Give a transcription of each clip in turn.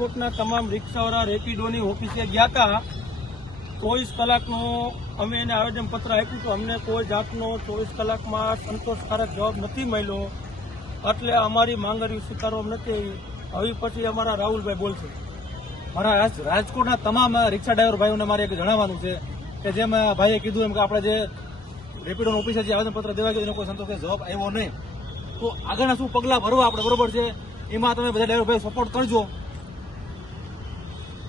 રાજકોટના તમામ રિક્ષાવાળા રેપિડોની ઓફિસે ગયા હતા. 24 કલાકનું અમે એને આવેદનપત્ર આપ્યું હતું. અમને કોઈ જાતનો 24 કલાકમાં સંતોષકારક જવાબ નથી મળ્યો, એટલે અમારી માંગણીઓ સ્વીકારવા નથી. હવે પછી અમારા રાહુલભાઈ બોલશે. મારા રાજકોટના તમામ રિક્ષા ડ્રાઈવર ભાઈઓને મારે એક જણાવવાનું છે કે જેમ ભાઈએ કીધું એમ કે આપણે જે રેપિડો ઓફિસે જે આવેદનપત્ર દેવા ગયું એનો કોઈ સંતોષ જવાબ આવ્યો નહીં, તો આગળના શું પગલાં ભરવા આપણે, બરોબર છે, એમાં તમે બધા ડ્રાઈવર ભાઈ સપોર્ટ કરજો.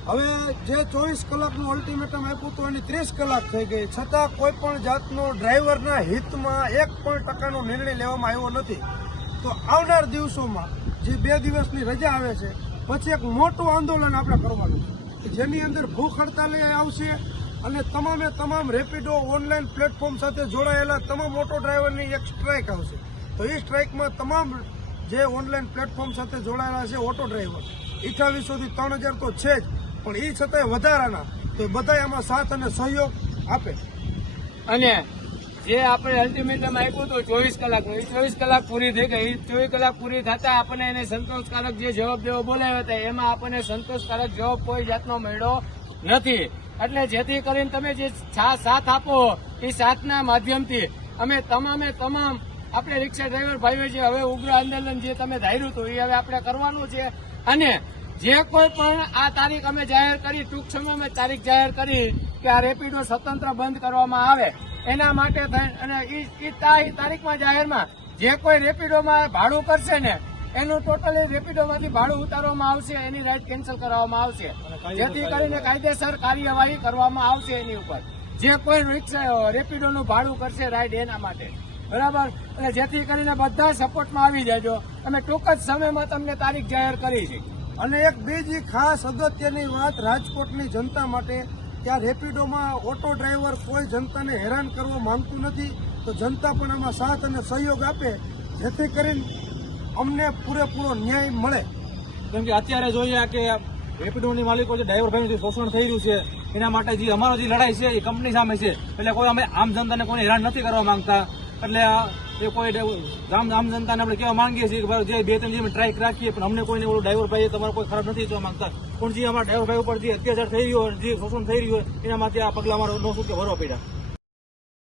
હવે જે 24 કલાકનું અલ્ટિમેટમ આપ્યું હતું એની 30 કલાક થઈ ગઈ, છતાં કોઈ પણ જાતનો ડ્રાઈવરના હિતમાં 1% નિર્ણય લેવામાં આવ્યો નથી. તો આવનાર દિવસોમાં જે 2 દિવસની રજા આવે છે પછી એક મોટું આંદોલન આપણે કરવાનું છે, જેની અંદર ભૂખ હડતાલ આવશે અને તમામે તમામ રેપિડો ઓનલાઈન પ્લેટફોર્મ સાથે જોડાયેલા તમામ ઓટો ડ્રાઈવરની એક સ્ટ્રાઇક આવશે. તો એ સ્ટ્રાઇકમાં તમામ જે ઓનલાઈન પ્લેટફોર્મ સાથે જોડાયેલા છે ઓટો ડ્રાઈવર 2800 થી 3000 તો છે જ, પણ એ છતાંય વધારાના, તો બધા એમાં સાથ અને સહયોગ આપે. અને જે આપણે અલ્ટિમેટમ આપ્યું હતું 24 કલાકનું, એ 24 કલાક પૂરી થઈ ગઈ. 24 કલાક પૂરી થતા આપણને એને સંતોષકારક જે જવાબ દેવો બોલાવ્યા હતા એમાં આપણને સંતોષકારક જવાબ કોઈ જાતનો મળ્યો નથી. એટલે જેથી કરીને તમે જે સાથ આપો એ સાથના માધ્યમથી અમે તમામે તમામ આપણે રિક્ષા ડ્રાઈવર ભાઈઓ જે હવે ઉગ્ર આંદોલન જે તમે ધાર્યું હતું એ હવે આપણે કરવાનું છે. અને જે કોઈ પણ આ તારીખ અમે જાહેર કરી, ટૂંક સમયમાં તારીખ જાહેર કરી કે આ રેપિડો સ્વતંત્ર બંધ કરવામાં આવે, એના માટે અને એ તારીખમાં જાહેરમાં જે કોઈ રેપિડોમાં ભાડું કરશે ને એનું ટોટલી રેપિડોમાંથી ભાડું ઉતારવામાં આવશે, એની રાઇડ કેન્સલ કરવામાં આવશે, જેથી કરીને કાયદેસર કાર્યવાહી કરવામાં આવશે એની ઉપર. જે કોઈ રિક્ષા રેપિડોનું ભાડું કરશે રાઇડ એના માટે, બરાબર. અને જેથી કરીને બધા સપોર્ટમાં આવી જાજો. અમે ટૂંક જ સમયમાં તમને તારીખ જાહેર કરી છે. અને એક બીજી ખાસ અગત્યની વાત રાજકોટની જનતા માટે કે આ રેપિડોમાં ઓટો ડ્રાઈવર કોઈ જનતાને હેરાન કરવા માંગતું નથી, તો જનતા પણ આમાં સાથ અને સહયોગ આપે, જેથી કરીને અમને પૂરેપૂરો ન્યાય મળે. કેમ કે અત્યારે જોઈએ કે રેપિડોની માલિકો જે ડ્રાઈવર ભાઈનું જે શોષણ થઈ રહ્યું છે એના માટે જે અમારો જે લડાઈ છે એ કંપની સામે છે. એટલે કોઈ અમે આમ જનતાને કોઈ હેરાન નથી કરવા માંગતા. એટલે એ કોઈ આમ જનતાને આપણે કહેવા માંગીએ છીએ કે જે 2-3 જે ટ્રાય રાખીએ, પણ અમને કોઈને ઓલું ડ્રાઈવર ભાઈ તમારે કોઈ ખરાબ નથી જોવા માંગતા. પણ જે અમારા ડ્રાઈવર ભાઈ ઉપર જે અત્યાચાર થઈ રહ્યો, જે શોષણ થઈ રહ્યું હોય એના માટે આ પગલા અમારો નો શું કે ભરવા પડ્યા.